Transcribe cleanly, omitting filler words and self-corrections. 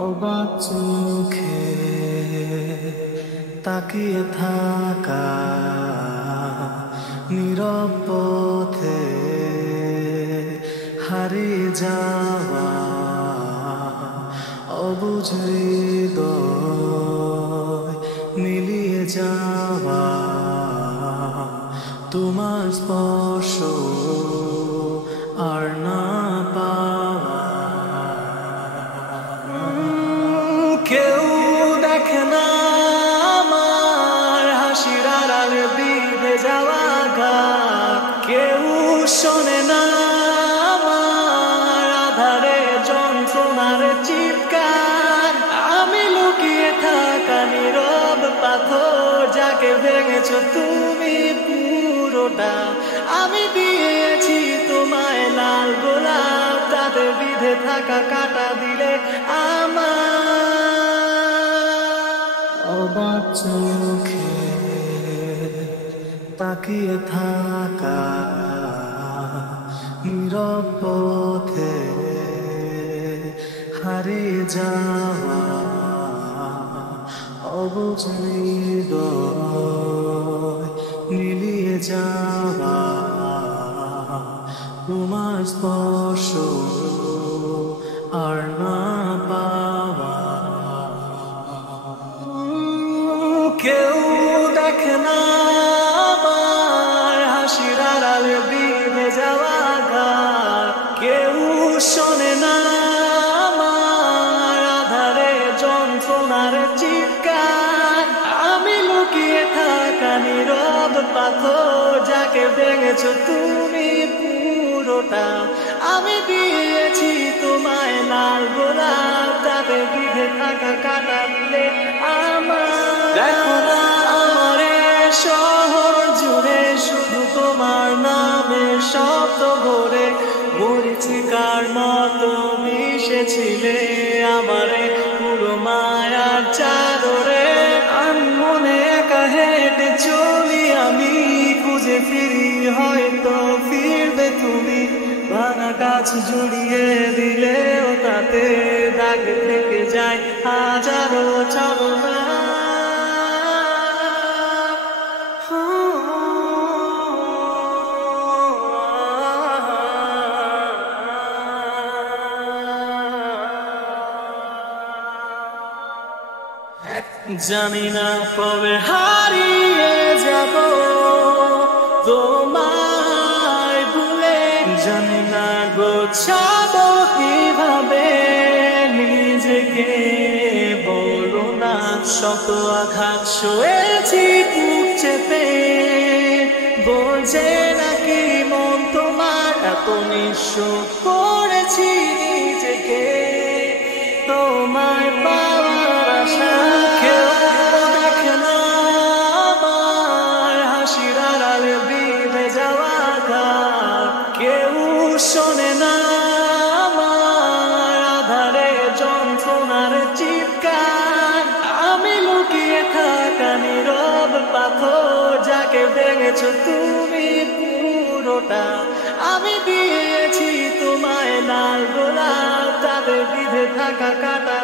অবাক চোখে তাকিয়ে থাকা, নীরব পথে হারিয়ে যাওয়া, অবুঝ হৃদয় মিলিয়ে যাওয়া, তোমার স্পর্শ আর না পাওয়া। কেউ দেখে না আমার হাসির আড়ালে বিঁধে যাওয়া গান, কেউ শোনে না আমার আধারে যন্ত্রণার চিৎকার। আমি লুকিয়ে থাকা নীরব পাথর, যাকে ভেঙেছ তুমি পুরোটা। আমি দিয়েছি তোমায় লাল গোলাপ, তাতে বিঁধে থাকা কাটা দিলে আমার। অবাক চোখে তাকিয়ে থাকা, নীরব পথে হারিয়ে যাওয়া, অবুঝ হৃদয় মিলিয়ে যাওয়া, তোমার স্পর্শ আর না পাওয়া। কেউ দেখে না আমার হাসির আড়ালে বিঁধে যাওয়া গান, কেউ শোনে না আমার আধারে যন্ত্রণার চিৎকার। আমি লুকিয়ে থাকা নীরব পাথর, যাকে ভেঙেছ তুমি পুরোটা। আমি দিয়েছি তোমায় লাল গোলাপ, তাতে বিঁধে থাকা কাটা দিলে আমার। দেখো না আমার শহর জুড়ে শুধু তোমার নামের শব্দ ভরে, মরিচিকার মতো মিশেছিলে আমারে পুরো মায়ার চাদরে। মনে একা হেঁটে চলি আমি, খুঁজে ফিরি হয়তো ফিরবে তুমি। ভাঙা গাছ জড়িয়ে দিলেও তাতে দাগ থেকে যায় হাজারো ছলনা। জানি না কবে হারিয়ে যাব তোমায় ভুলে, জানি না গোছাবো কিভাবে নিজেকে। বলো না শত আঘাত সয়েছি বুক চেপে, বলছে নাকি মন তোমার এত নিঃস্ব করেছি নিজেকে তোমায় পাওয়ার আশা। কেউ দেখে না আমার হাসির আড়ালে বিঁধে যাওয়া গান, কেউ শোনে না আমার আধারে যন্ত্রণার চিৎকার। আমি লুকিয়ে থাকা নীরব পাথর, যাকে ভেঙেছ তুমি পুরোটা। আমি দিয়েছি তোমায় লাল গোলাপ, তাতে বিঁধে থাকা কাটা